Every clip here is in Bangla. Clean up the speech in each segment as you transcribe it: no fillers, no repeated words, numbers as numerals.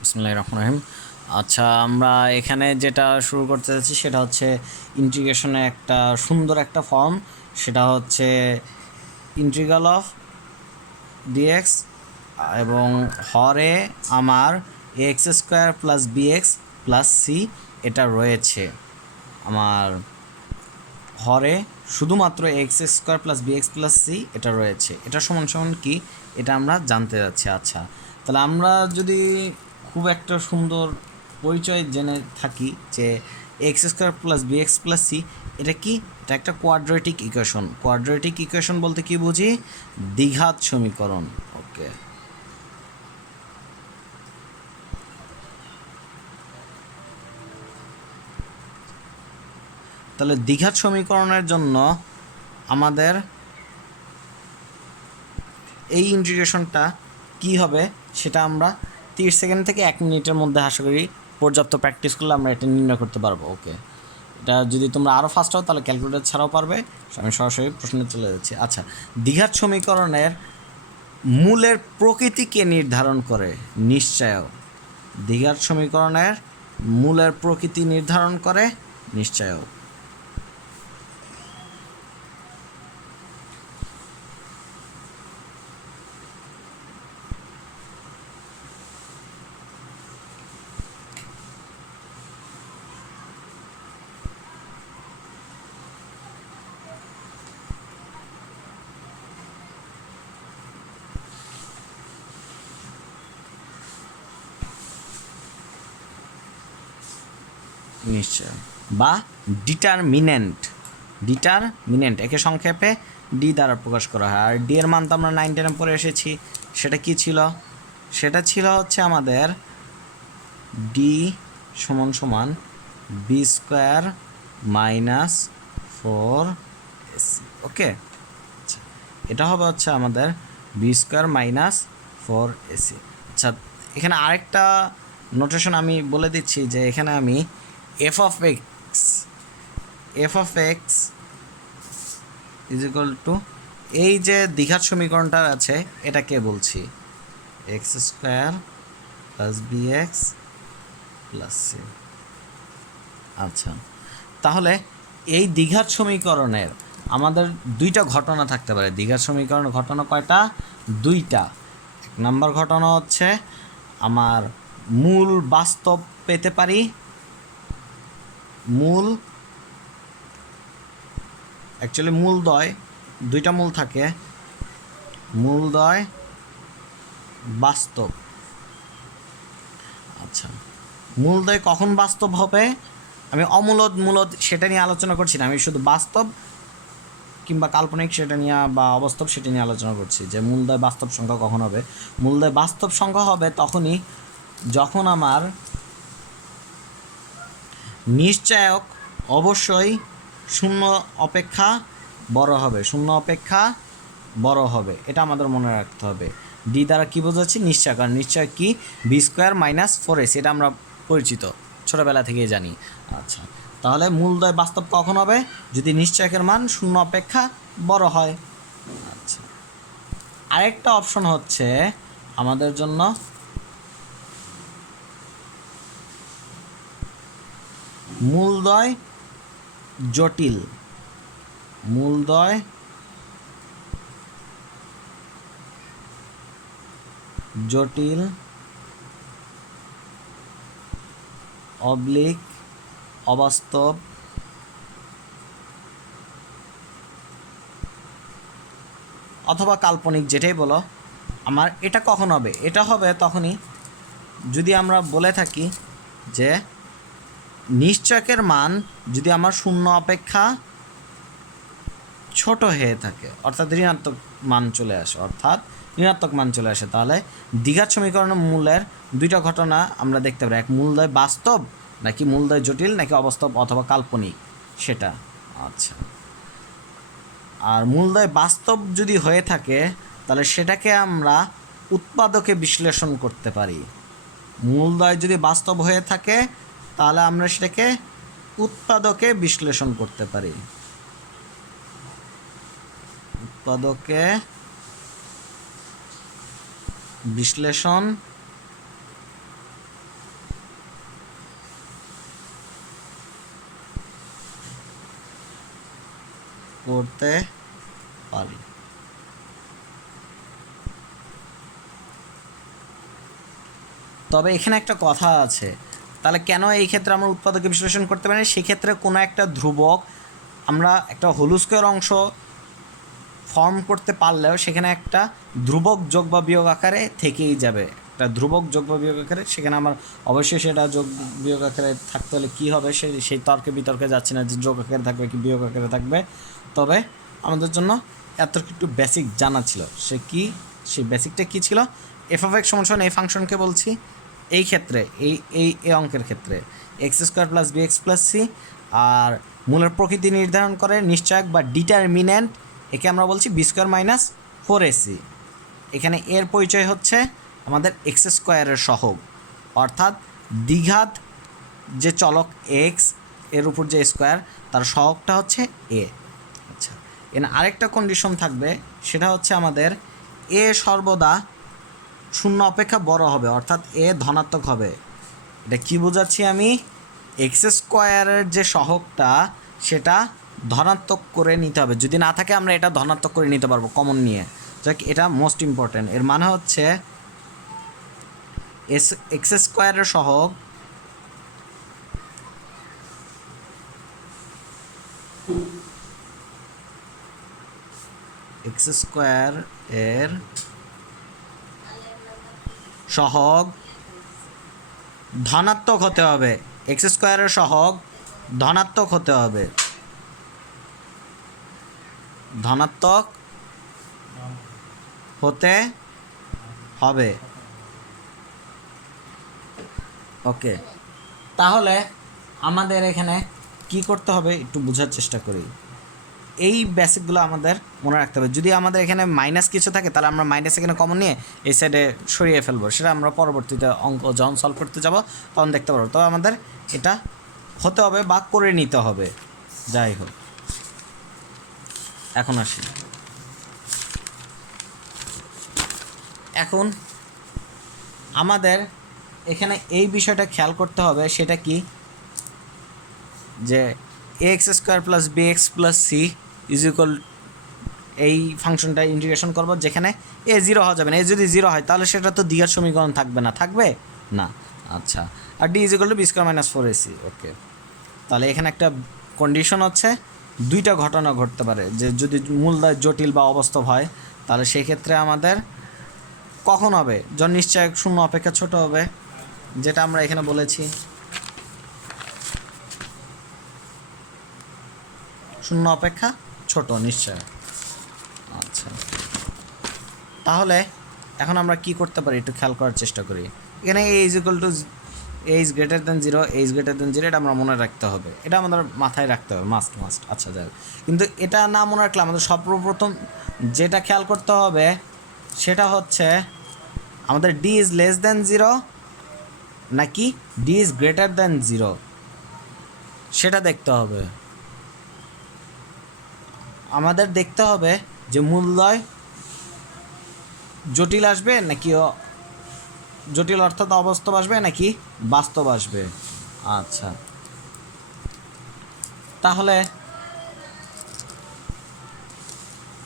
বিসমিল্লাহির রহমানির রহিম। আচ্ছা, আমরা এখানে যেটা শুরু করতে যাচ্ছি সেটা হচ্ছে ইন্টিগ্রেশনের একটা সুন্দর একটা ফর্ম। সেটা হচ্ছে ইন্টিগ্রাল অফ ডিএক্স এবং হরে আমার x square plus bx plus c এটা রয়েছে। আমার হরে শুধুমাত্র x square plus bx plus c এটা রয়েছে। এটা সমান সমান কি এটা আমরা জানতে যাচ্ছি। আচ্ছা, তাহলে আমরা যদি খুব একটা সুন্দর পরিচয় জেনে থাকি যে x square plus bx plus c এটা কি, এটা একটা কোয়াড্রেটিক ইকুয়েশন। কোয়াড্রেটিক ইকুয়েশন বলতে কি বুঝি? দ্বিঘাত সমীকরণ। ওকে, তাহলে দ্বিঘাত সমীকরণের জন্য আমাদের এই ইন্টিগ্রেশনটা কি হবে সেটা আমরা 30 সেকেন্ড থেকে 1 মিনিটের মধ্যে আশা করি পর্যাপ্ত প্র্যাকটিস করলে আমরা এটা নির্ণয় করতে পারবো। ওকে, এটা যদি তোমরা আরও ফাস্ট হও তাহলে ক্যালকুলেটর ছাড়াও পারবে। আমি সরাসরি প্রশ্নে চলে যাচ্ছি। আচ্ছা, দ্বিঘাত সমীকরণের মূলের প্রকৃতিকে নির্ধারণ করে নিশ্চয়ক। দ্বিঘাত সমীকরণের মূলের প্রকৃতি নির্ধারণ করে নিশ্চয়ক। নিশ্চয় বা ডিটারমিনেন্ট। ডিটারমিনেন্ট একে সংক্ষেপে ডি দ্বারা প্রকাশ করা হয়। আর ডি এর মান তো আমরা 9 10 পরে এসেছি। সেটা কি ছিল? সেটা ছিল হচ্ছে আমাদের ডি সমান সমান বি স্কোয়ার মাইনাস 4ac। ওকে, আচ্ছা, এটা হবে হচ্ছে আমাদের বি স্কোয়ার মাইনাস 4ac। আচ্ছা, এখানে আরেকটা নোটেশন আমি বলে দিচ্ছি যে এখানে আমি f of x is equal to এই যে দ্বিঘাত সমীকরণটা আছে এটাকে বলছি x square plus B x plus c. আচ্ছা, তাহলে এই দ্বিঘাত সমীকরণের আমাদের দুইটা ঘটনা থাকতে পারে। দ্বিঘাত সমীকরণের ঘটনা কয়টা? দুইটা। এক নম্বর ঘটনা হচ্ছে আমার মূল বাস্তব পেতে পারি। মূল অ্যাকচুয়ালি মূলদ্বয় দুইটা মূল থাকে, মূলদ্বয় বাস্তব। আচ্ছা, মূলদ্বয় কখন বাস্তব হবে? আমি অমূলদ মূলদ সেটা নিয়ে আলোচনা করছি না, আমি শুধু বাস্তব কিংবা কাল্পনিক সেটা নিয়ে বা অবাস্তব সেটা নিয়ে আলোচনা করছি যে মূলদ্বয় বাস্তব সংখ্যা কখন হবে। মূলদ্বয় বাস্তব সংখ্যা হবে তখনই যখন আমার নিশ্চয়ক অবশ্যই শূন্য অপেক্ষা বড় হবে। শূন্য অপেক্ষা বড় হবে, এটা আমাদের মনে রাখতে হবে। ডি দ্বারা কী বোঝাচ্ছি? নিশ্চয়। কারণ নিশ্চয় কি? বি স্কোয়ার মাইনাস 4ac, এটা আমরা পরিচিত, ছোটোবেলা থেকেই জানি। আচ্ছা, তাহলে মূলদ্বয় বাস্তব কখন হবে? যদি নিশ্চয়কের মান শূন্য অপেক্ষা বড় হয়। আচ্ছা, আরেকটা অপশন হচ্ছে আমাদের জন্য মূলদ্বয় জটিল। মূলদ্বয় জটিল অবলিক অবাস্তব অথবা কাল্পনিক, যেটাই বলো। আমার এটা কখন হবে? এটা হবে তখনই যদি আমরা বলে থাকি যে নিশ্চয়কের মান যদি আমার শূন্য অপেক্ষা ছোট হয়ে থাকে, অর্থাৎ ঋণাত্মক মান চলে আসে, তাহলে দ্বিঘাত সমীকরণের মূলের দুইটা ঘটনা আমরা দেখতে পারি। এক, মূলদ্বয় বাস্তব নাকি মূলদ্বয় জটিল নাকি অবাস্তব অথবা কাল্পনিক সেটা। আচ্ছা, আর মূলদ্বয় বাস্তব যদি হয়ে থাকে তাহলে সেটাকে আমরা উৎপাদকে বিশ্লেষণ করতে পারি। মূলদ্বয় যদি বাস্তব হয়ে থাকে তাহলে আমরা সেটাকে উৎপাদকে বিশ্লেষণ করতে পারি। উৎপাদকে বিশ্লেষণ করতে পারি। তবে এখানে একটা কথা আছে, তাহলে কেন এই ক্ষেত্রে আমরা উৎপাদকে বিশ্লেষণ করতে পারি? সেক্ষেত্রে কোনো একটা ধ্রুবক আমরা একটা হোল স্কয়ার অংশ ফর্ম করতে পারলেও সেখানে একটা ধ্রুবক যোগ বা বিয়োগ আকারে থেকেই যাবে, একটা ধ্রুবক যোগ বা বিয়োগ আকারে। সেখানে আমার অবশ্যই সেটা যোগ বিয়োগ আকারে থাকতে হলে কী হবে সেই তর্কে বিতর্কে যাচ্ছি না যে যোগ আকারে থাকবে কি বিয়োগ আকারে থাকবে। তবে আমাদের জন্য এত একটু বেসিক জানা ছিল। সেই বেসিকটা কী ছিল? এফ অফ এক্স সমান এই ফাংশনকে বলছি এই ক্ষেত্রে এই অঙ্কের ক্ষেত্রে X square plus B x plus C, আর মূলের প্রকৃতি নির্ধারণ করে নিশ্চয়ক বা ডিটারমিন্যান্ট, একে আমরা বলছি বি স্কোয়ার মাইনাস 4ac। এখানে এর পরিচয় হচ্ছে আমাদের এক্স স্কোয়ারের সহগ, অর্থাৎ দ্বিঘাত যে চলক এক্স এর উপর যে স্কোয়ার তার সহগটা হচ্ছে এ। আচ্ছা, এর আরেকটা কন্ডিশন থাকবে, সেটা হচ্ছে আমাদের এ সর্বদা শূন্য অপেক্ষা বড় হবে, অর্থাৎ এ ধনাত্মক হবে। এটা কি বোঝাচ্ছি আমি? এক্স স্কোয়ারের যে সহগটা সেটা ধনাত্মক করে নিতে হবে, যদি না থাকে আমরা এটা ধনাত্মক করে নিতে পারবো কমন নিয়ে। যাক, এটা মোস্ট ইম্পর্টেন্ট। এর মানে হচ্ছে এক্স স্কোয়ারের সহগ এক্স স্কোয়ার এর সহগ ধনাত্মক হতে হবে, এক্স স্কোয়ারের সহগ ধনাত্মক হতে হবে, ধনাত্মক হতে হবে। ওকে, তাহলে আমাদের এখানে কি করতে হবে একটু বোঝার চেষ্টা করি। এই বেসিকগুলো আমাদের মনে রাখতে হবে। যদি আমাদের এখানে মাইনাস কিছু থাকে তাহলে আমরা মাইনাস এখানে কমন নিয়ে এই সাইডে সরিয়ে ফেলবো, সেটা আমরা পরবর্তীতে অঙ্ক যখন সলভ করতে যাব তখন দেখতে পারবো। তো আমাদের এটা হতে হবে বা করে নিতে হবে। যাই হোক, এখন আসি। এখন আমাদের এখানে এই বিষয়টা খেয়াল করতে হবে, সেটা কি যে x square plus B x plus c is equal, এই ফাংশনটা ইন্টিগ্রেশন করব যেখানে এ জিরো হওয়া যাবে না। এ যদি জিরো হয় তাহলে সেটা তো দ্বিঘাত সমীকরণ থাকবে না, থাকবে না। আচ্ছা, আর D is equal to B square minus 4ac। Okay, তাহলে এখানে একটা কন্ডিশন হচ্ছে, দুইটা ঘটনা ঘটতে পারে যে যদি মূলদয় জটিল বা অবাস্তব হয় তাহলে সেই ক্ষেত্রে আমাদের কখন হবে? যখন নিশ্চয় শূন্য অপেক্ষা ছোট হবে, যেটা আমরা এখানে বলেছি শূন্য অপেক্ষা ছোট নিশ্চয়। আচ্ছা, তাহলে এখন আমরা কি করতে পারি একটু খেয়াল করার চেষ্টা করি। এখানে A is equal to A is greater than zero, A is greater than zero, এটা আমরা মনে রাখতে হবে, এটা আমাদের মাথায় রাখতে হবে মাস্ট। আচ্ছা, যাই হোক, কিন্তু এটা না মনে রাখলে আমাদের সর্বপ্রথম যেটা খেয়াল করতে হবে সেটা হচ্ছে আমাদের D is less than zero নাকি D is greater than zero সেটা দেখতে হবে। আমাদের দেখতে হবে যে মূলদয় জটিল আসবে নাকি জটিল অর্থাৎ অবাস্তব আসবে নাকি বাস্তব আসবে। আচ্ছা, তাহলে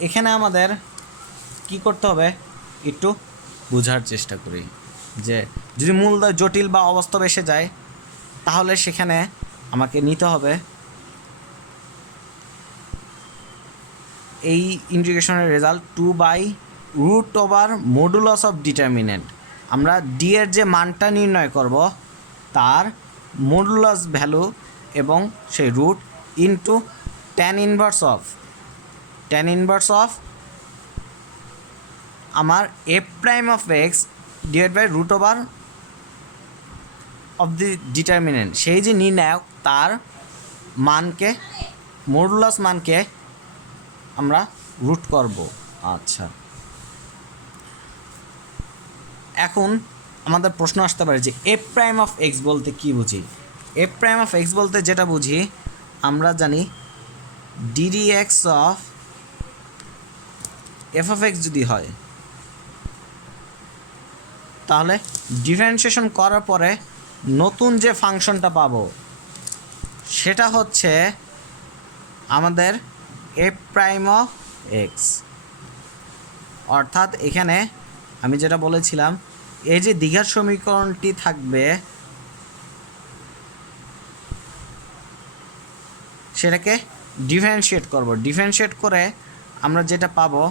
এখানে আমাদের কি করতে হবে একটু বোঝার চেষ্টা করি যে যদি মূলদয় জটিল বা অবাস্তব এসে যায় তাহলে সেখানে আমাকে নিতে হবে এই ইন্টিগ্রেশনের রেজাল্ট 2/√ওভার মডুলাস অফ ডিটারমিনেন্ট। আমরা ডি এর যে মানটা নির্ণয় করব তার মডুলাস ভ্যালু এবং সেই root into tan inverse of আমার F prime of X divide by √ওভার অফ দি ডিটারমিনেন্ট। সেই যে নির্ণায়ক তার মানকে মডুলাস মানকে আমরা রুট করব। আচ্ছা, এখন আমাদের প্রশ্ন আসতে পারে যে এফ প্রাইম অফ এক্স বলতে কী বুঝি? এফ প্রাইম অফ এক্স বলতে যেটা বুঝি আমরা জানি DD x of F of x যদি হয় তাহলে ডিফারেন্সিয়েশন করার পরে নতুন যে ফাংশনটা পাবো সেটা হচ্ছে আমাদের এফ প্রাইম অফ এক্স। অর্থাৎ এখানে আমি যেটা বলেছিলাম, এই যে দ্বিঘাত সমীকরণটি থাকবে সেটাকে ডিফারেন্সিয়েট করব। ডিফারেন্সিয়েট করে আমরা যেটা পাবো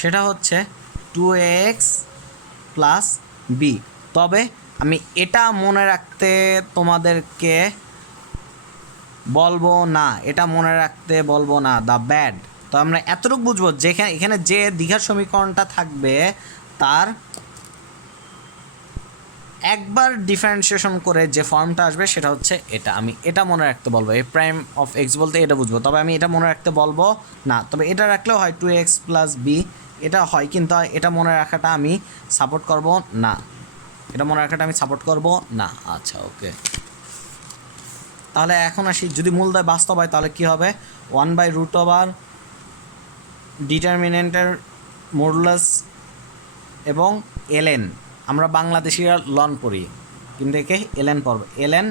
সেটা হচ্ছে 2x প্লাস বি। তবে আমি এটা মনে রাখতে তোমাদেরকে বলবো না, এটা মনে রাখতে বলবো না, দ্য ব্যাড। তো আমরা এতটুকু বুঝবো যেখানে এখানে যে দ্বিঘাত সমীকরণটা থাকবে তার একবার ডিফারেন্সিয়েশন করে যে ফর্মটা আসবে সেটা হচ্ছে এটা। আমি এটা মনে রাখতে বলবো, এ প্রাইম অফ এক্স বলতে এটা বুঝবো। তবে আমি এটা মনে রাখতে বলবো না। তবে এটা রাখলেও হয় 2x প্লাস বি, এটা হয়, কিন্তু এটা মনে রাখাটা আমি সাপোর্ট করব না। এটা মনে রাখাটা আমি সাপোর্ট করব না। আচ্ছা, ওকে। তাহলে এখন আসি, যদি মূলদয় বাস্তব হয় তাহলে কী হবে? 1/√ওভার ডিটারমিনেন্টের মডুলাস এবং ln, আমরা বাংলাদেশিরা লন পড়ি কিন্তু একে ln পড়ব। ln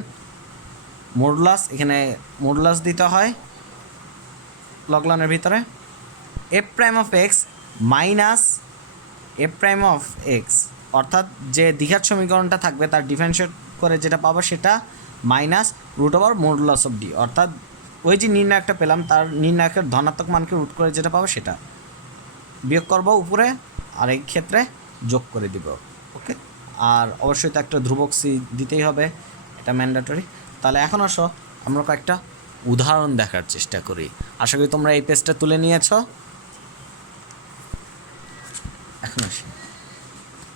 মডুলাস, এখানে মডুলাস দিতে হয় লগলনের ভিতরে, F prime of x minus F prime of x, অর্থাৎ যে দ্বিঘাত সমীকরণটা থাকবে তার ডিফারেন্সিয়েট করে যেটা পাবো সেটা minus √over modulus of D, অর্থাৎ ওই যে নির্ণায়কটা পেলাম তার নির্ণায়কের ধনাত্মক মানকে রুট করে যেটা পাবো সেটা বিয়োগ করব উপরে, আর এই ক্ষেত্রে যোগ করে দিব। ওকে, আর অবশ্যই তো একটা ধ্রুবক সি দিতেই হবে, এটা ম্যান্ডেটরি। তাহলে এখন আসো আমরা কয়েকটা উদাহরণ দেখার চেষ্টা করি। আশা করি তোমরা এই পেজটা তুলে নিয়েছো। এখন আসি,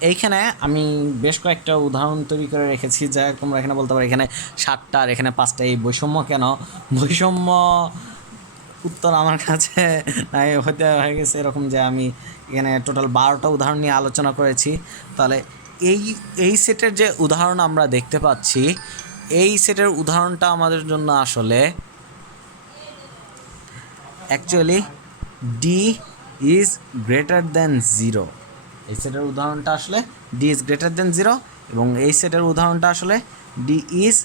এইখানে আমি বেশ কয়েকটা উদাহরণ তৈরি করে রেখেছি, যা তোমরা এখানে বলতে পারো এখানে 7টা আর এখানে 5টা, এই বৈষম্য কেন? বৈষম্য উত্তর আমার কাছে হতে হয়ে গেছে এরকম যে আমি এখানে টোটাল 12টা উদাহরণ নিয়ে আলোচনা করেছি। তাহলে এই সেটের যে উদাহরণ আমরা দেখতে পাচ্ছি, এই সেটের উদাহরণটা আমাদের জন্য আসলে actually D is greater than 0। এই সেটের উদাহরণটা আসলে ডি ইজ গ্রেটার দ্যান 0, এবং এই সেটের উদাহরণটা আসলে ডি ইজ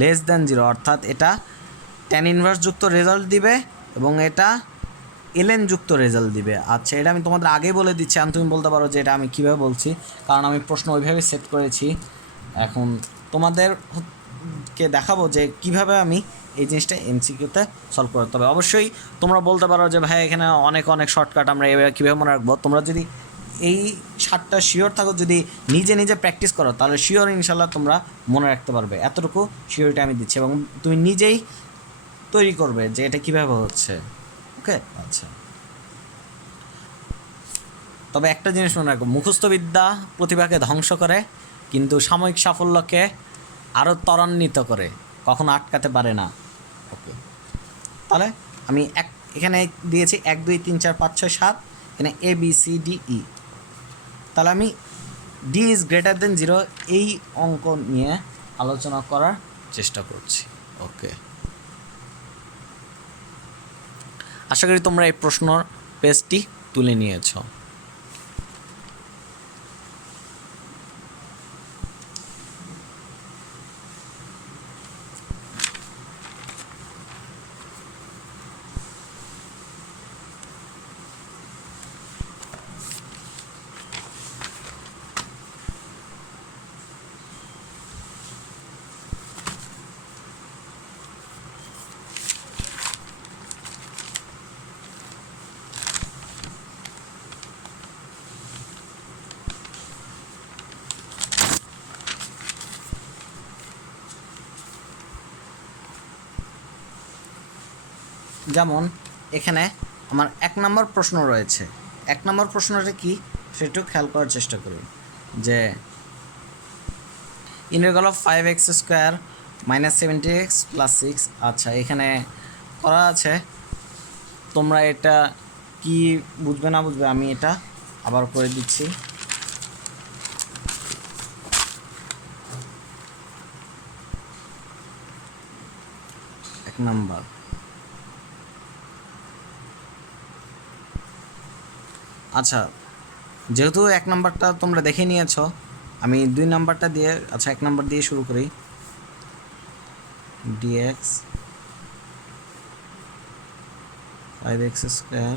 লেস দ্যান 0, অর্থাৎ এটা ট্যান ইনভার্স যুক্ত রেজাল্ট দিবে এবং এটা ln যুক্ত রেজাল্ট দিবে। আচ্ছা, এটা আমি তোমাদের আগেই বলে দিচ্ছি, আর তুমি বলতে পারো যে এটা আমি কীভাবে বলছি, কারণ আমি প্রশ্ন ওইভাবে সেট করেছি। এখন তোমাদেরকে দেখাবো যে কিভাবে আমি এই জিনিসটা এমসিকিউতে সলভ করতে হবে। অবশ্যই তোমরা বলতে পারো যে ভাই এখানে অনেক শর্টকাট, আমরা এবার কীভাবে মনে রাখবো। তোমরা যদি এই 7টা শিওর থাকো, যদি নিজে নিজে প্র্যাকটিস করো, তাহলে শিওর ইনশাল্লাহ তোমরা মনে রাখতে পারবে। এতটুকু শিওরিটি আমি দিচ্ছি, এবং তুমি নিজেই তৈরি করবে যে এটা কীভাবে হচ্ছে। ওকে, আচ্ছা। তবে একটা জিনিস মনে রাখবো, মুখস্থবিদ্যা প্রতিভাকে ধ্বংস করে কিন্তু সাময়িক সাফল্যকে আরও ত্বরান্বিত করে, কখনো আটকাতে পারে না। ওকে, তাহলে আমি এখানে দিয়েছি 1 2 3 4 5 6 7, এখানে ABCDE। তাহলে আমি ডি ইজ গ্রেটার দেন 0 এই অঙ্ক নিয়ে আলোচনা করার চেষ্টা করছি। ওকে, আশা করি তোমরা এই প্রশ্নর পেজটি তুলে নিয়েছো। যেমন এখানে আমার 1 নম্বর প্রশ্ন রয়েছে। 1 নম্বর প্রশ্নটা কি সেটা খেয়াল করার চেষ্টা করি, যে ইন্টিগ্রাল অফ 5x² - 70x + 6। আচ্ছা, এখানে করা আছে, তোমরা এটা কি বুঝবে না বুঝবে আমি এটা আবার করে দিচ্ছি। এক নাম্বার, আচ্ছা যেহেতু 1 নাম্বারটা তোমরা দেখে নিয়েছো, আমি 2 নাম্বারটা দিয়ে, আচ্ছা 1 নাম্বার দিয়ে শুরু করি। dx 5x²।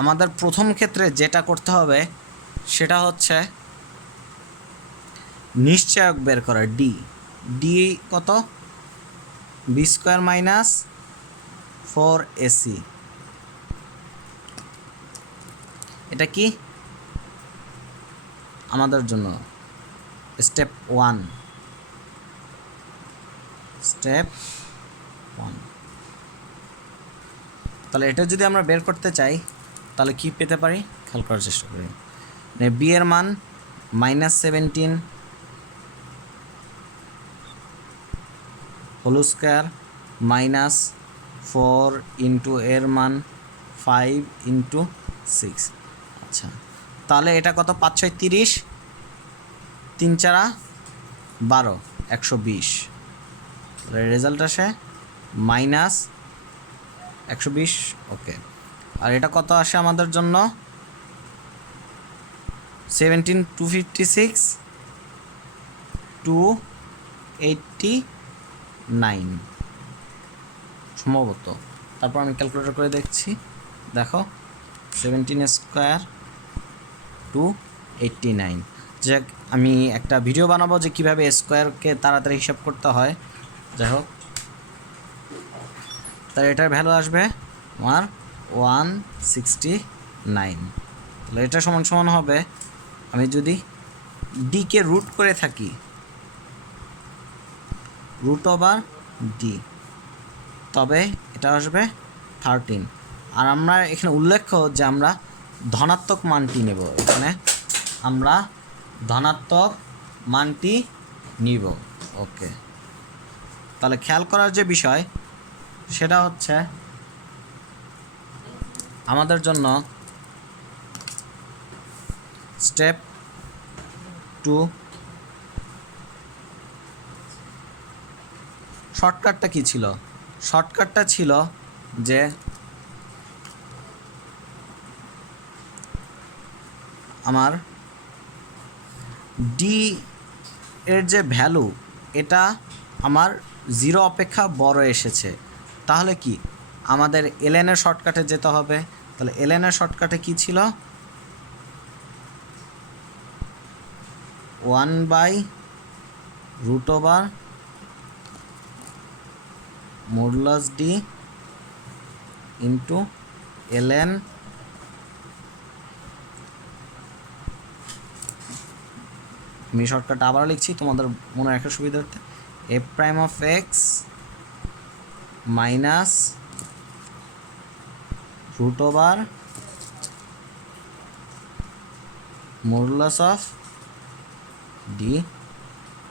আমাদের প্রথম ক্ষেত্রে যেটা করতে হবে সেটা হচ্ছে নিশ্চয়ক বের করা। ডি কত? b² minus 4ac। এটা কি আমাদের জন্য স্টেপ 1। তাহলে এটা যদি আমরা বের করতে চাই তাহলে কি পেতে পারি খেয়াল করার চেষ্টা করি। বি এর মান -17 হোল স্কোয়ার মাইনাস 4 ইন্টু এর মান 5 ইন্টু 6। আচ্ছা, তাহলে এটা কত? 5 6 30, 3 4 12, 120। রেজাল্ট আসে -120। ওকে, আর এটা কত আসে আমাদের জন্য? 17 256 289 সম্ভবত। তারপর আমি ক্যালকুলেটর করে দেখছি। দেখো 17² 289। যাক, আমি একটা ভিডিও বানাবো যে কীভাবে স্কোয়ারকে তাড়াতাড়ি হিসাব করতে হয়। যাই হোক, তাহলে এটার ভ্যালু আসবে আমার 169। তাহলে এটা সমান সমান হবে, আমি যদি ডিকে রুট করে থাকি √d, তবে এটা আসবে 13। আর আমরা এখানে উল্লেখ্য যে আমরা ধনাত্মক মানটি নেব। এখানে আমরা ধনাত্মক মানটি নিব। ওকে, তাহলে খেয়াল করার যে বিষয় সেটা হচ্ছে আমাদের জন্য স্টেপ 2 শর্টকাটটা কী ছিল? শর্টকাটটা ছিল যে আমার ডি এর যে ভ্যালু এটা আমার 0 অপেক্ষা বড় এসেছে, তাহলে কি আমাদের ln এর শর্টকাটে যেতে হবে। তাহলে ln এর শর্টকাটে কি ছিল? 1/√d ইন্টু ln আমি শর্টকাট আবার লিখছি তোমাদের মনে রাখার সুবিধার্থে। f'(x) মাইনাস √d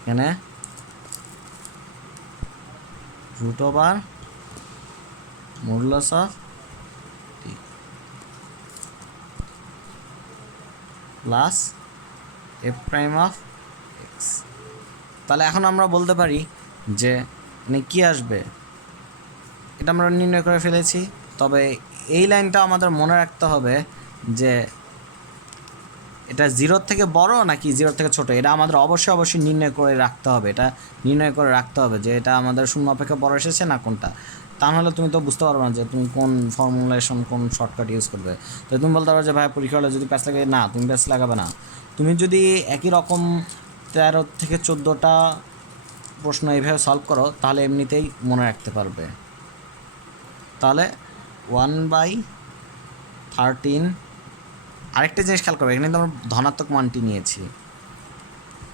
এখানে √d প্লাস f'(x). তাহলে এখন আমরা বলতে পারি যে মানে কী আসবে, এটা আমরা নির্ণয় করে ফেলেছি। তবে এই লাইনটা আমাদের মনে রাখতে হবে যে এটা 0 থেকে বড় নাকি 0 থেকে ছোট, এটা আমাদের অবশ্যই নির্ণয় করে রাখতে হবে। এটা নির্ণয় করে রাখতে হবে যে এটা আমাদের 0 অপেক্ষা বড় এসেছে না কোনটা। তা নাহলে তুমি তো বুঝতে পারবে না যে তুমি কোন ফর্মুলেশন কোন শর্টকাট ইউজ করবে। তো তুমি বলতে পারো যে ভাই পরীক্ষা হলে যদি প্যাচ লাগে, না তুমি প্যাচ লাগাবে না। তুমি যদি একই রকম 13 থেকে 14টা প্রশ্ন এইভাবে সলভ করো তাহলে এমনিতেই মনে রাখতে পারবে। তাহলে 1/13। আরেকটা জিনিস খেয়াল করবে, এখানে কিন্তু আমরা ধনাত্মক মানটি নিয়েছি।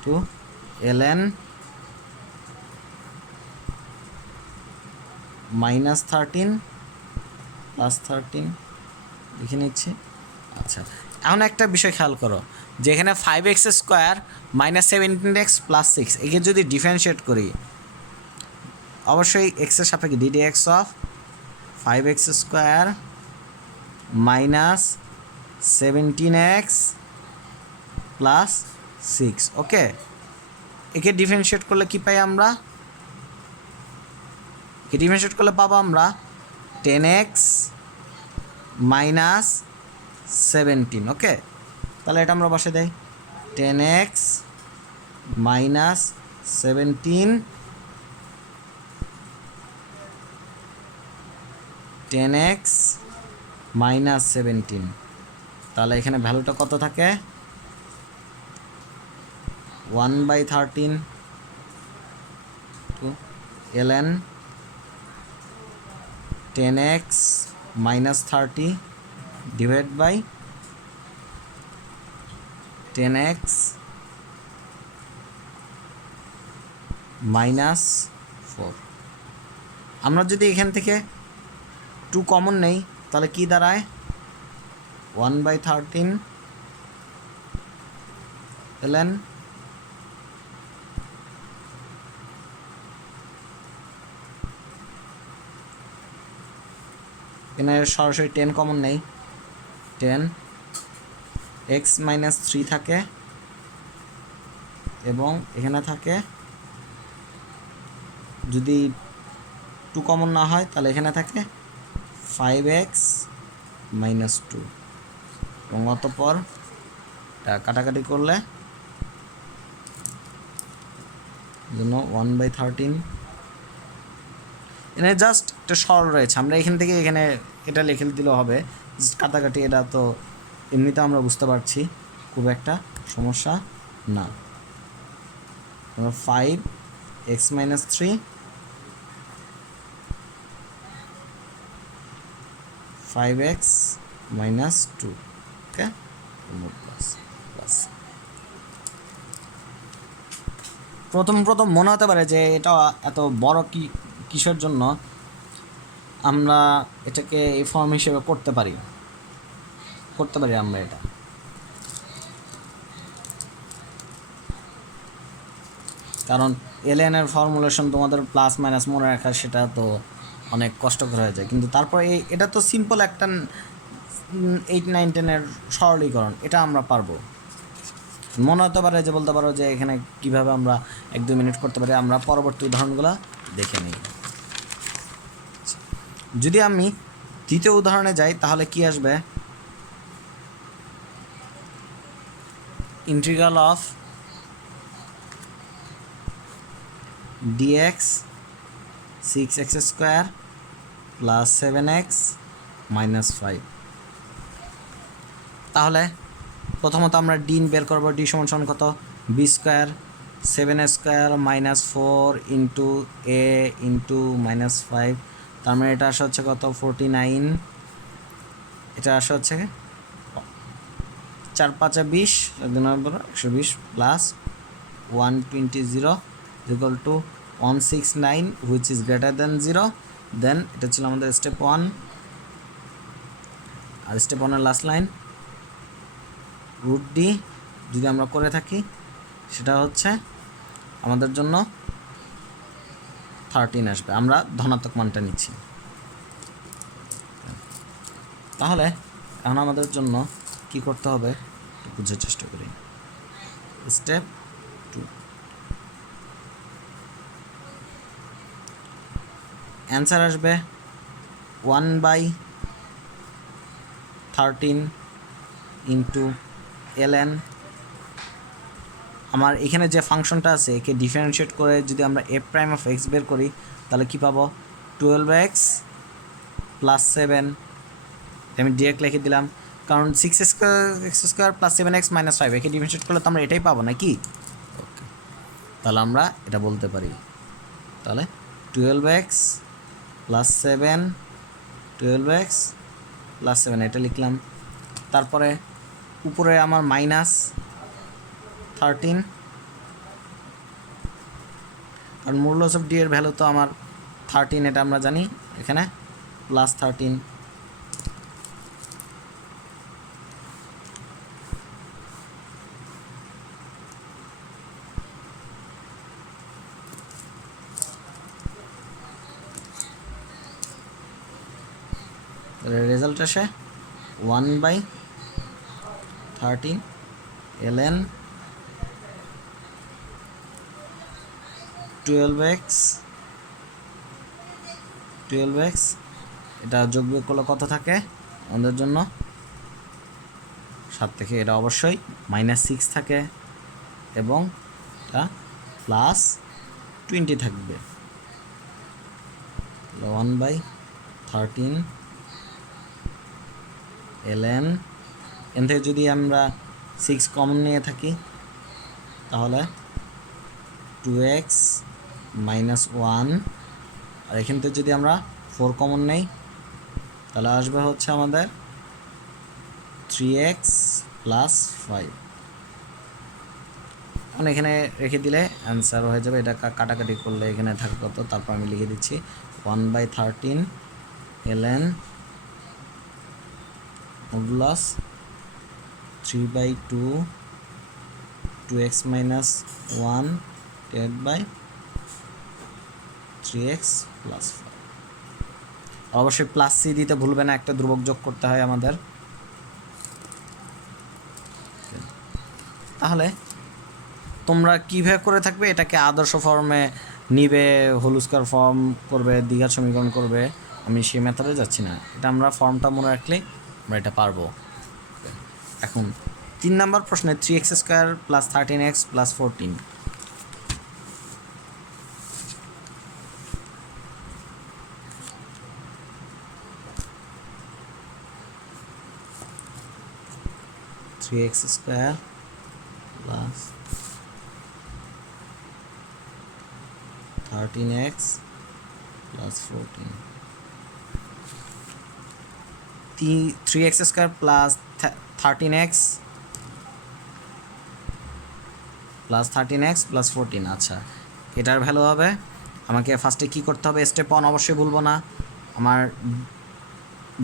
তো ln -13 +13 লিখে নিচ্ছি। আচ্ছা, এখন একটা বিষয় খেয়াল করো যে এখানে 5x² -17x + 6 একে যদি ডিফারেন্সিয়েট করি, অবশ্যই এক্সের সাপেক্ষে ddx অফ 5x² -17x + 6। ওকে, একে ডিফারেন্সিয়েট করলে কি পাই আমরা? একে ডিফারেন্সিয়েট করলে পাবো আমরা 10x -17। ওকে, তাহলে এটা আমরা বসে দেই 10x 17 10x মাইনাস 17, তাহলে এখানে ভ্যালুটা কত থাকে 1/13 to ln 10x minus 30 divided by 10x minus 4। আমরা যদি এখান থেকে 2 কমন নেই তাহলে কি দাঁড়ায় 1/13 ln এখানে সরাসরি 10 কমন নেই, 10 x মাইনাস 3 থাকে এবং এখানে থাকে যদি 2 কমন না হয় তাহলে এখানে থাকে 5x মাইনাস 2 এবং অতঃপর কাটাকাটি করলে জন্য 1/13 এখানে জাস্ট একটা সরল রয়েছে, আমরা এখান থেকে এখানে এটা লিখে দিলেও হবে, কাটাকাটি এটা তো এমনিতে আমরা বুঝতে পারছি, খুব একটা সমস্যা না। 5x মাইনাস 3 5x মাইনাস 2, ওকে প্লাস প্লাস। প্রথম মনে হতে পারে যে এটা এত বড় কিসের জন্য আমরা এটাকে এই ফর্ম হিসেবে করতে পারি আমরা এটা, কারণ ln এর ফর্মুলেশন তোমাদের প্লাস মাইনাস মনে রাখা সেটা তো অনেক কষ্টকর হয়ে যায়, কিন্তু তারপরে এটা তো সিম্পল একটা 8, 9, 10 এর সরলীকরণ, এটা আমরা পারবো। মনে হতে পারে যে বলতে পারো যে এখানে কিভাবে আমরা 1-2 মিনিট করতে পারি, আমরা পরবর্তী উদাহরণগুলো দেখে নিই। যদি আমি দ্বিতীয় উদাহরণে যাই তাহলে কি আসবে, integral of dx 6x square plus 7x minus 5। তাহলে প্রথমত আমরা ডি বের করবো, ডি সমান কত b square 7 square minus 4 into A into minus 5, তার মানে এটা আসা হচ্ছে কত 49, এটা আসা হচ্ছে 4×5 = 20, 120 plus 120 equal to 169 which is greater than 0। Then এটা ছিল আমাদের স্টেপ 1, আর step 1 last line root D যদি আমরা করে থাকি সেটা হচ্ছে আমাদের জন্য 13 আসবে, আমরা ধনাত্মক মানটা নিচ্ছি। তাহলে এখন আমাদের জন্য কি করতে হবে বুঝার চেষ্টা করি। স্টেপ 2, অ্যান্সার আসবে 1/13 ইন্টু ln, আমার এখানে যে ফাংশনটা আছে একে ডিফারেন্সিয়েট করে যদি আমরা f প্রাইম অফ x বের করি তাহলে কী পাবো 12x প্লাস 7, আমি ডিরেক্ট লিখে দিলাম, কারণ 6x square plus 7x minus 5 একে ডিফারেন্সিয়েট করলে তো আমরা এটাই পাবো নাকি। ওকে, তাহলে আমরা এটা বলতে পারি, তাহলে 12x প্লাস 7 12x প্লাস 7 এটা লিখলাম, তারপরে উপরে আমার মাইনাস 13, কারণ মডুলাস অফ ডি এর ভ্যালু তো আমার 13, এটা আমরা জানি, এখানে প্লাস 13, রেজাল্ট আসে 1/13 ln 12x এটা যোগ বিয়োগ করলে কত থাকে আমাদের জন্য 7 থেকে, এটা অবশ্যই -6 থাকে এবং এটা প্লাস 20 থাকবে, 1/13 ln, এন থেকে যদি আমরা 6 কমন নিয়ে থাকি তাহলে 2x মাইনাস 1, আর এখান থেকে যদি আমরা 4 কমন নেই তাহলে আসবে হচ্ছে আমাদের 3x প্লাস 5। এখন এখানে রেখে দিলে অ্যান্সার হয়ে যাবে। এটা কাটাকাটি করলে এখানে থাকে কত, তারপর আমি লিখে দিচ্ছি 1/13 ln modulus 3/2 2x minus 1 divided by 3x plus 5। অবশ্যই প্লাস সি দিতে ভুলবে না, একটা ধ্রুবক যোগ করতে হয় আমাদের। তাহলে তোমরা কীভাবে করে থাকবে, এটাকে আদর্শ ফর্মে নিবে, হোল স্কয়ার ফর্ম করবে, দ্বিঘাত সমীকরণ করবে, আমি সেই মেথডে যাচ্ছি না। এটা আমরা ফর্মটা মনে রাখলেই আমরা এটা পারবো। এখন 3 নম্বর প্রশ্নে 3x² plus 13x plus 14, x² plus 13x plus 14, 3x² plus 13x plus 13x plus 14। আচ্ছা, এটার ভ্যালু হবে, আমাকে ফার্স্টে কী করতে হবে, স্টেপ 1 অবশ্যই ভুলবো না, আমার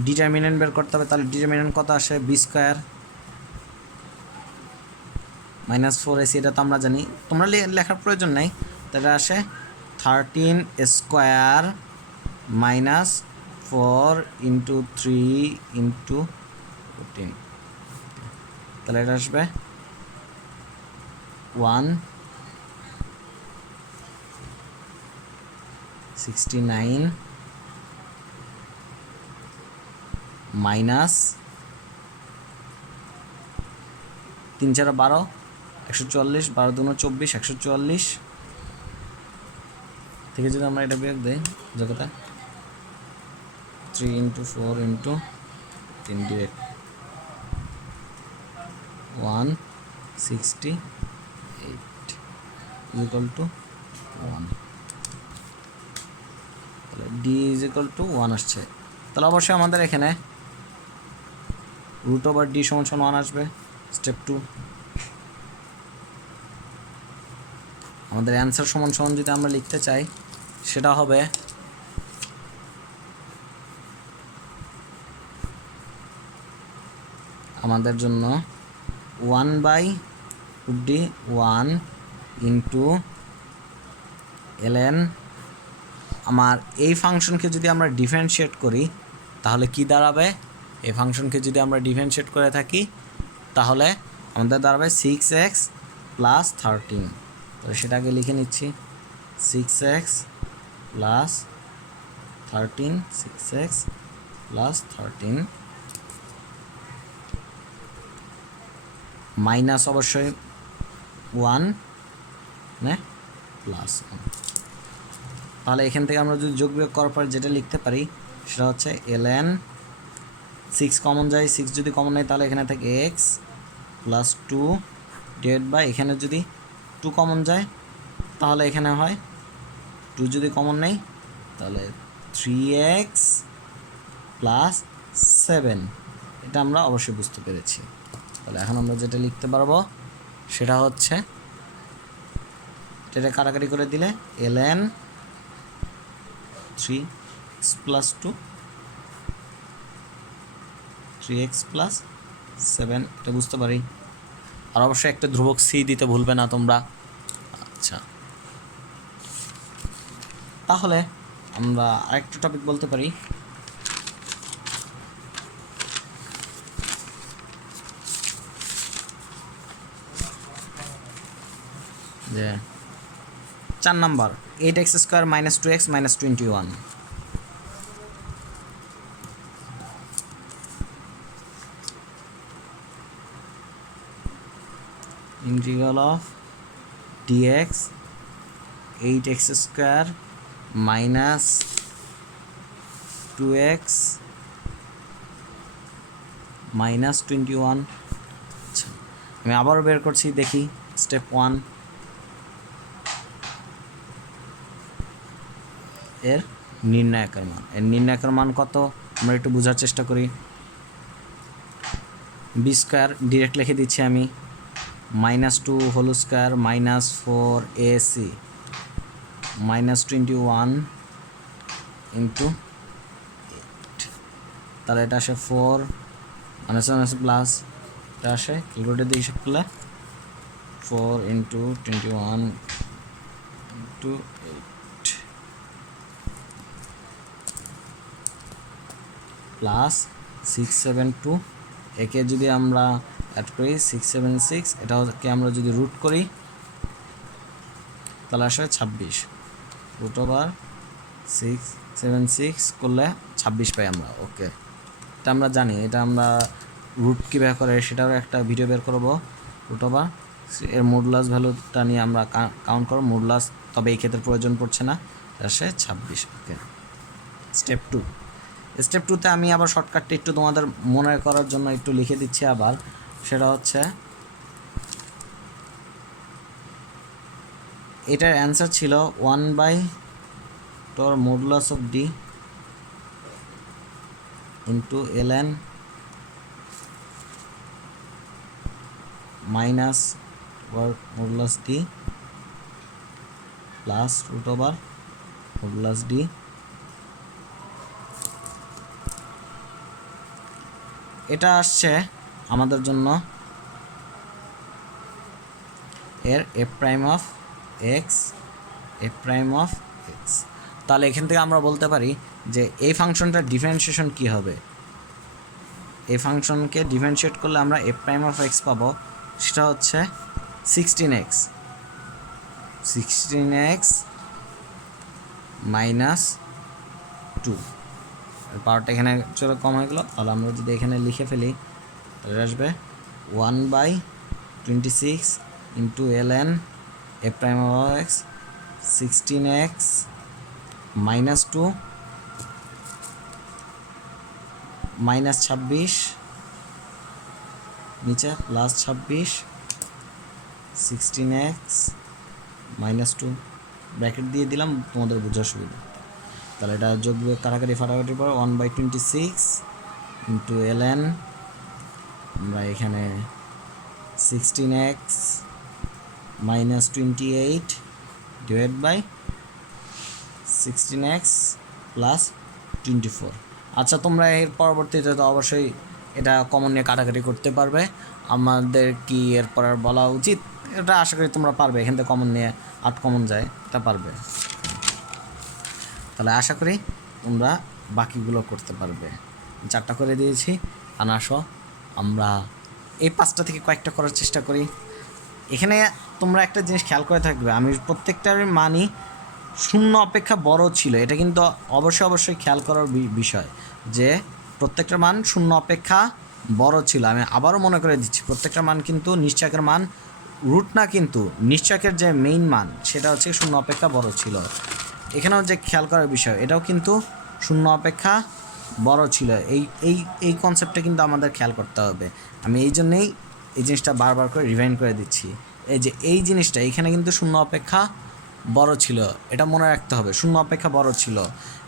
ডিটারমিনেন্ট বের করতে হবে। তাহলে ডিটারমিনেন্ট কত আসে, b² মাইনাস 4ac, এটা তো আমরা জানি, তোমরা লেখার প্রয়োজন নেই। তাহলে আসে 13² মাইনাস 4 ইন্টু 3 ইন্টু 14, তাহলে এটা আসবে 169 মাইনাস 3 4 12 144, 12 2 24 144 থেকে যদি আমরা এটা বিয়োগ দিই জগতে 3 into 4 into 3 direct 168 equal to 1, তাহলে ডি ইজ ইকুয়াল টু 1 আসছে। তাহলে অবশ্যই আমাদের এখানে রুট ওভার ডি সমান 1 আসবে। স্টেপ 2, আমাদের অ্যান্সার সমান যদি আমরা লিখতে চাই সেটা হবে আমাদের জন্য 1/1 ইন্টু ln, আমার এই ফাংশনকে যদি আমরা ডিফারেন্সিয়েট করি তাহলে কি দাঁড়াবে, এই ফাংশনকে যদি আমরা ডিফারেন্সিয়েট করে থাকি তাহলে আমাদের দাঁড়াবে 6x প্লাস 13। তো সেটাকে লিখে নিচ্ছি 6x plus 13, 6x plus 13 minus অবশ্যই 1 মানে প্লাস 1। তাহলে এখান থেকে আমরা যদি যোগ বিয়োগ করার পর যেটা লিখতে পারি সেটা হচ্ছে ln 6 কমন যায়, 6 যদি কমন নেয় তাহলে এখানে থাকে x প্লাস 2 ডিভাইড বাই, এখানে যদি 2 কমন যায় তাহলে এখানে হয় 2 যদি কমন নেই তাহলে 3x প্লাস 7। এটা আমরা অবশ্যই বুঝতে পেরেছি। তাহলে এখন আমরা যেটা লিখতে পারবো সেটা হচ্ছে, এটা কাটাকাটি করে দিলে ln 3x plus 2 3x plus 7, এটা বুঝতে পারি। আর অবশ্যই একটা ধ্রুবক সি দিতে ভুলবে না তোমরা। আচ্ছা, তাহলে আমরা আরেকটা টপিক বলতে পারি, যে 4 number 8x² minus 2x minus 21, integral of dx 8x square minus 2x minus 21। আচ্ছা, আমি আবারও বের করছি, দেখি স্টেপ 1 এর নির্ণায়কের মান। এর নির্ণায়কের মান কত আমরা একটু বোঝার চেষ্টা করি। বি স্কোয়ার ডিরেক্ট লিখে দিচ্ছি আমি, -2 whole square minus 4ac minus 21 into 8, তাহলে এটা আসে 4 মাইনাস প্লাস, এটা আসে ক্যালকুলেটর দিয়ে হিসাব করলে 4 ইন্টু 21 ইন্টু 8 প্লাস 672। একে যদি আমরা অ্যাড করি 676, এটাকে আমরা যদি রুট করি তাহলে আসে 26, √676 করলে 26 পাই আমরা। ওকে, এটা আমরা জানি, এটা আমরা রুট কীভাবে করে সেটাও একটা ভিডিও বের করবো। √, এর মডুলাস ভ্যালুটা নিয়ে আমরা কাউন্ট করব, মডুলাস তবে এই ক্ষেত্রে প্রয়োজন পড়ছে না, আসে 26। ওকে, স্টেপ 2। স্টেপ 2তে আমি আবার শর্টকাটটা একটু তোমাদের মনে করার জন্য একটু লিখে দিচ্ছি আবার, সেটা হচ্ছে এটার অ্যান্সার ছিল 1/2 modulus of D into ln minus modulus D plus √, modulus D. এটা আসছে আমাদের জন্য এর f prime of x, f prime of x। তাহলে এখান থেকে আমরা বলতে পারি যে এই ফাংশনটার ডিফারেন্সিয়েশন কী হবে। এই ফাংশনকে ডিফারেন্সিয়েট করলে আমরা f প্রাইম অফ x পাবো, সেটা হচ্ছে 16x মাইনাস 2। পাওয়ারটা এখানে চলে কম হয়ে গেলো, তাহলে আমরা যদি এখানে লিখে ফেলি তাহলে আসবে 1/26 into ln f prime of x 16x minus 2 minus 26 নিচে প্লাস 26 16x মাইনাস 2 ব্র্যাকেট দিয়ে দিলাম তোমাদের বোঝার সুবিধা। তাহলে এটা যোগ বিয়োগ কাটাকাটি ফাটাকাটির পর 1/26 ইন্টু ln, আমরা এখানে 16x minus 28 divide by 16x plus 24। আচ্ছা, তোমরা এর পরবর্তীতে তো অবশ্যই এটা কমন নিয়ে কাটাকাটি করতে পারবে, আমাদের কি এরপর আর বলা উচিত? এটা আশা করি তোমরা পারবে, এখান থেকে কমন নিয়ে 8 কমন যায়, এটা পারবে। তাহলে আশা করি তোমরা বাকিগুলো করতে পারবে। 4টা করে দিয়েছি, আর আসো আমরা এই 5টা থেকে কয়েকটা করার চেষ্টা করি। এখানে তোমরা একটা জিনিস খেয়াল করে থাকবে, আমি প্রত্যেকটার মানই 0 অপেক্ষা বড় ছিল, এটা কিন্তু অবশ্যই খেয়াল করার বিষয় যে প্রত্যেকটা মান 0 অপেক্ষা বড় ছিল। আমি আবারও মনে করে দিচ্ছি, প্রত্যেকটা মান কিন্তু নিশ্চয়কের মান, রুট না, কিন্তু নিশ্চয়কের যে মেইন মান সেটা হচ্ছে 0 অপেক্ষা বড় ছিল। এখানেও যে খেয়াল করার বিষয়, এটাও কিন্তু 0 অপেক্ষা বড় ছিল। এই কনসেপ্টটা কিন্তু আমাদের খেয়াল করতে হবে। আমি এই জন্যেই এই জিনিসটা বারবার করে রিভাইন্ড করে দিচ্ছি, এই যে এই জিনিসটা এখানে কিন্তু 0 অপেক্ষা বড় ছিল, এটা মনে রাখতে হবে। 0 অপেক্ষা বড় ছিল,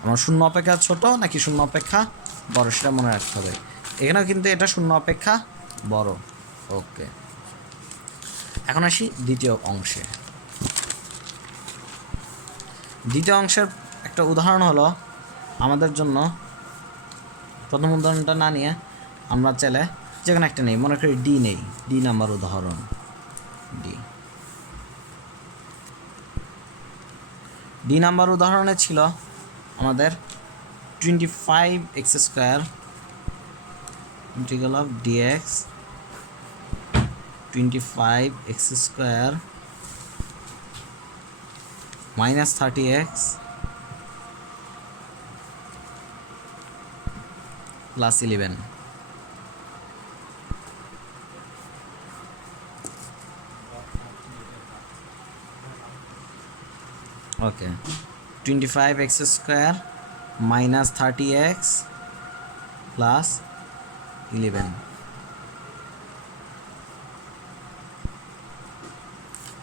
আমার 0 অপেক্ষা ছোট নাকি 0 অপেক্ষা বড় সেটা মনে রাখতে হবে। এখানেও কিন্তু এটা 0 অপেক্ষা বড়। ওকে, এখন আসি দ্বিতীয় অংশে। দ্বিতীয় অংশের একটা উদাহরণ হলো আমাদের জন্য, প্রথম উদাহরণটা না নিয়ে আমরা চাইলে যে কোনো একটা নেই, মনে করি ডি নেই, ডি নাম্বার উদাহরণ। ডি নাম্বার উদাহরণে ছিল আমাদের 25x² integral of dx 25x² minus 30x plus 11। Okay 25x² minus 30x plus 11।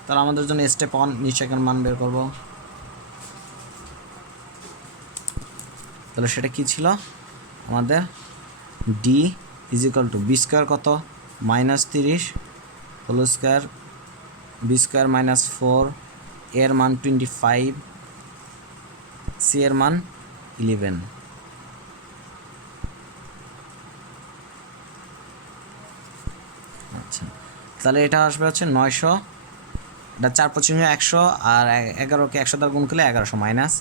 তাহলে আমাদের জন্য স্টেপ 1 নিশ্চয়কের মান বের করব। তাহলে সেটা কি ছিল আমাদের D is equal to B square কত -30 হোল স্কোয়ার বি স্কোয়ার -4 এর মান 25 সি এর মান 11। আচ্ছা তাহলে এটা আসবে হচ্ছে 900, এটা 4 25 100 আর 11কে 100 দ্বারা গুণ করলে 1100 মাইনাস,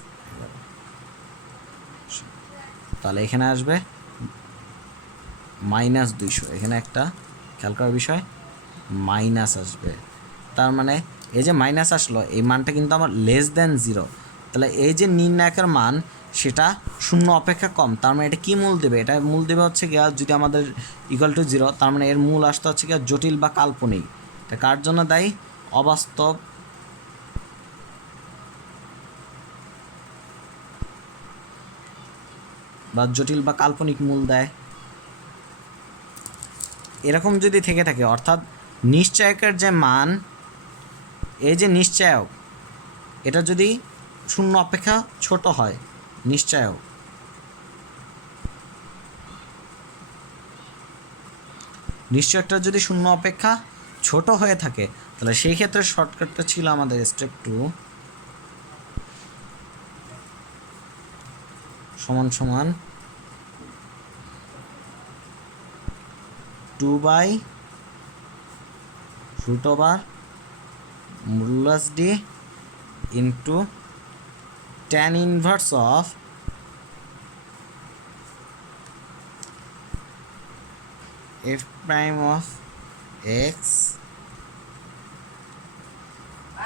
তাহলে এখানে আসবে -200। এখানে একটা খেয়াল করার বিষয় মাইনাস আসবে, তার মানে এই যে মাইনাস আসলো এই মানটা কিন্তু আমার লেস দেন 0। তাহলে এই যে নির্ণায়কের মান সেটা 0 অপেক্ষা কম, তার মানে এটা কি মূল দেবে? এটা মূল দেবে হচ্ছে গিয়া যদি আমাদের ইকুয়াল টু 0, তার মানে এর মূল আসতে হচ্ছে গিয়া জটিল বা কাল্পনিক। এটা কার জন্য দায়ী? অবাস্তব বা জটিল বা কাল্পনিক মূল দেয়। এরকম যদি থেকে থাকে অর্থাৎ নিশ্চয়কের যে মান, এই যে নিশ্চয়ক এটা যদি 0 অপেক্ষা ছোট হয়, নিশ্চয়ক নিশ্চয়কটা যদি 0 অপেক্ষা ছোট হয়ে থাকে, তাহলে সেই ক্ষেত্রে শর্টকাটটা ছিল আমাদের স্টেপ 2 সমান সমান 2/√d into tan inverse of f prime of x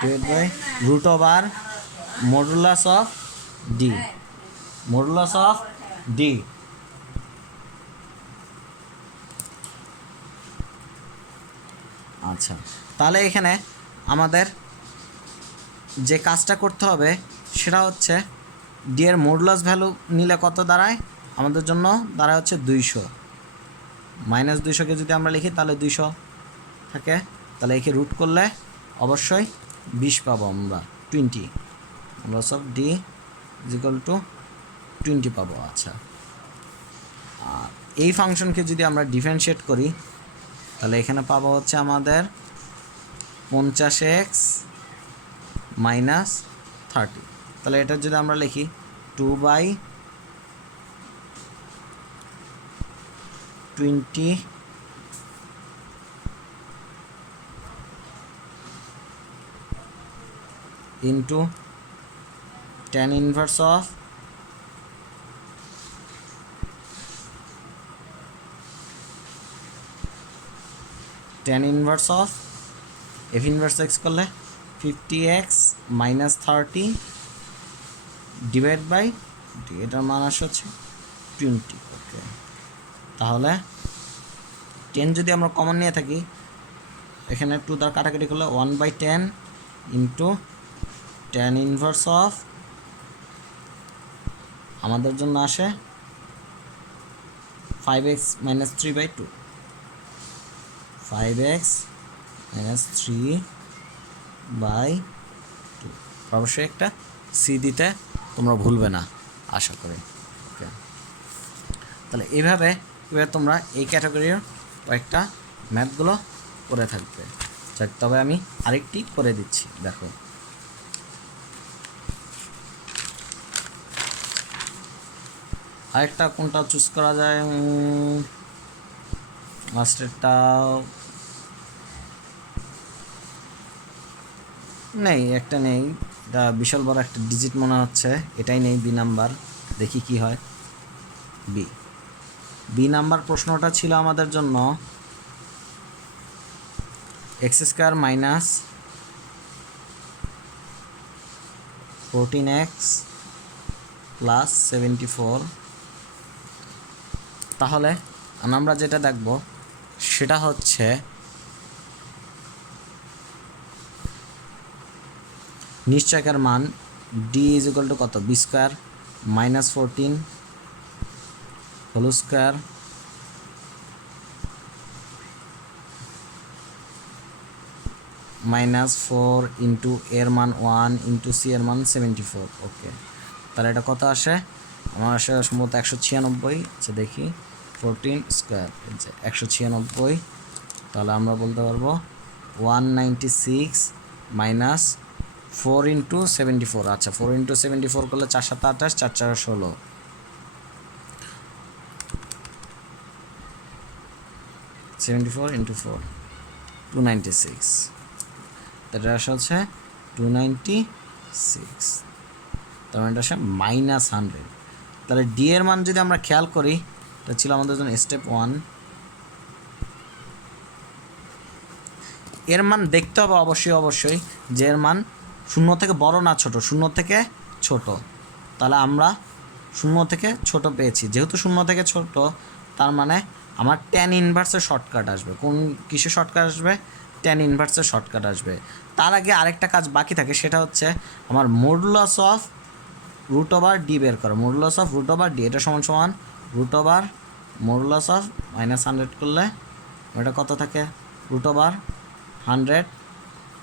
divided by √modulus of d, modulus of d। আচ্ছা তাহলে এখানে আমাদের যে কাজটা করতে হবে সেটা হচ্ছে ডি এর মডুলাস ভ্যালু নিলে কত দাঁড়ায়? আমাদের জন্য দাঁড়ায় হচ্ছে 200। -200কে যদি আমরা লিখি তাহলে 200 থাকে, তাহলে একে রুট করলে অবশ্যই 20 পাবো আমরা, 20 modulus of D is equal two 20 পাবো। আচ্ছা আর এই ফাংশনকে যদি আমরা ডিফারেন্সিয়েট করি তাহলে এখানে পাবো হচ্ছে আমাদের 50x -30। তাহলে এটা যদি আমরা লিখি 2/20 into tan inverse of f inverse x করলে 50x -30 ডিভাইড বাই এটার মান আসে হচ্ছে 20। ওকে তাহলে 10 যদি আমরা কমন নিয়ে থাকি এখানে 2 দ্বারা কাটাকাটি করলে 1/10 ইন্টু tan ইনভার্স অফ আমাদের জন্য আসে 5x -3/2, 5x -3/2। অবশ্যই একটা সি দিতে তোমরা ভুলবে না আশা করি। ওকে তাহলে এইভাবে তোমরা এই ক্যাটাগরির কয়েকটা ম্যাথগুলো করে থাকবে। তবে আমি আরেকটি করে দিচ্ছি, দেখো আরেকটা কোনটা চুজ করা যায়? লাস্টেরটা নেই, একটা নেই, এটা বিশাল বড় একটা ডিজিট মনে হচ্ছে, এটাই নেই, বি নাম্বার। দেখি কি হয়। বি নাম্বার প্রশ্নটা ছিল আমাদের জন্য x² -14x প্লাস 74। তাহলে আমরা যেটা দেখব সেটা হচ্ছে নিশ্চয়কের মান ডি ইজ ইকুয়াল টু কত, b square minus 14 whole square minus 4 into এর মান 1 ইন্টু সি এর মান 74। ওকে, তাহলে এটা কত আসে? আমার আসে সম্ভবত 196। আচ্ছা দেখি, 14 স্কোয়ার 196। তাহলে আমরা বলতে পারবো 196 মাইনাস 4 ইন্টু 74। আচ্ছা 4 ইন্টু 74 করলে 4 7 28, 4 4 16, 74 ইন্টু 4 296। এটা আসা হচ্ছে 296, তার মানে এটা আসে -100। তাহলে ডি এর মান যদি আমরা খেয়াল করি, এটা ছিল আমাদের জন্য স্টেপ 1। এর মান দেখতে হবে অবশ্যই যে এর মান 0 থেকে বড় না ছোট, 0 থেকে ছোট। তাহলে আমরা 0 থেকে ছোট পেয়েছি, যেহেতু 0 থেকে ছোট তার মানে আমার tan ইনভার্সের শর্টকাট আসবে। কোন কিসের শর্টকাট আসবে? tan ইনভার্সের শর্টকাট আসবে। তার আগে আরেকটা কাজ বাকি থাকে, সেটা হচ্ছে আমার modulus of root over d বের করা। Modulus of root over d এটা সমান সমান রুট ওভার মডুলাস অফ -100 করলে এটা কত থাকে? রুট ওভার 100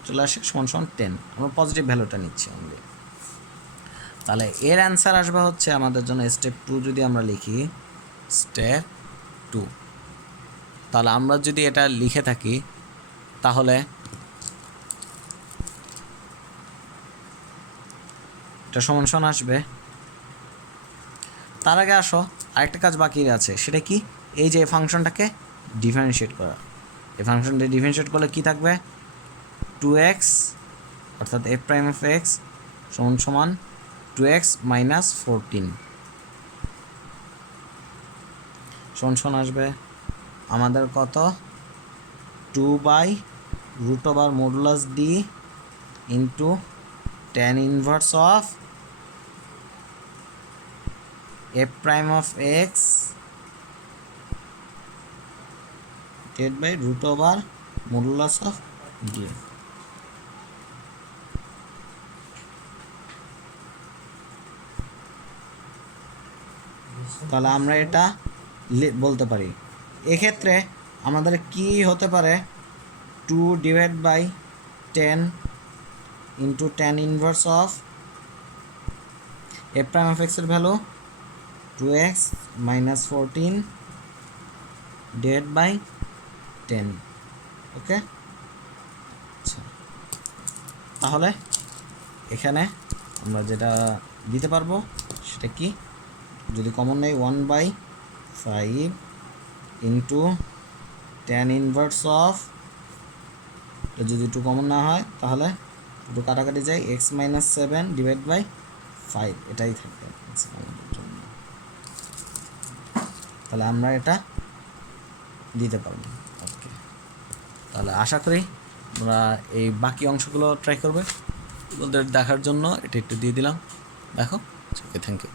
চলে আসে সমান সমান 10। আমরা পজিটিভ ভ্যালুটা নিচ্ছি অনলি। তাহলে এর অ্যান্সার আসবে হচ্ছে আমাদের জন্য স্টেপ 2 যদি আমরা লিখি স্টেপ 2, তাহলে আমরা যদি এটা লিখে থাকি তাহলে এটা সমান সমান আসবে। তার আগে আসো আরেকটা কাজ বাকি আছে, সেটা কি? এই যে ফাংশনটাকে ডিফারেন্সিয়েট করা। এই ফাংশনটা ডিফারেন্সিয়েট করলে কি থাকবে? 2x অর্থাৎ f প্রাইম অফ x সমান সমান 2x মাইনাস 14 সমান সমান আসবে আমাদের কত? 2/√ওভার modulus D into tan inverse of f prime of x divided by √ওভার মডুলাস অফ ডি। তাহলে আমরা এটা বলতে পারি। এক্ষেত্রে আমাদের কি হতে পারে? 2/10 into tan inverse of f prime of x এর value 2x minus 14 divided by 10। ওকে, আচ্ছা তাহলে এখানে আমরা যেটা দিতে পারবো সেটা কি? যদি কমন নেই 1/5 ইন্টু tan ইনভার্স অফ, যদি একটু কমন না হয় তাহলে একটু কাটাকাটি যায়, x মাইনাস 7 ডিভাইড বাই 5 এটাই থাকবে আমাদের জন্য। তাহলে আমরা এটা দিতে পারবো। ওকে, তাহলে আশা করি আমরা এই বাকি অংশগুলো ট্রাই করবে। ওদের দেখার জন্য এটা একটু দিয়ে দিলাম, দেখো। ওকে, থ্যাংক ইউ।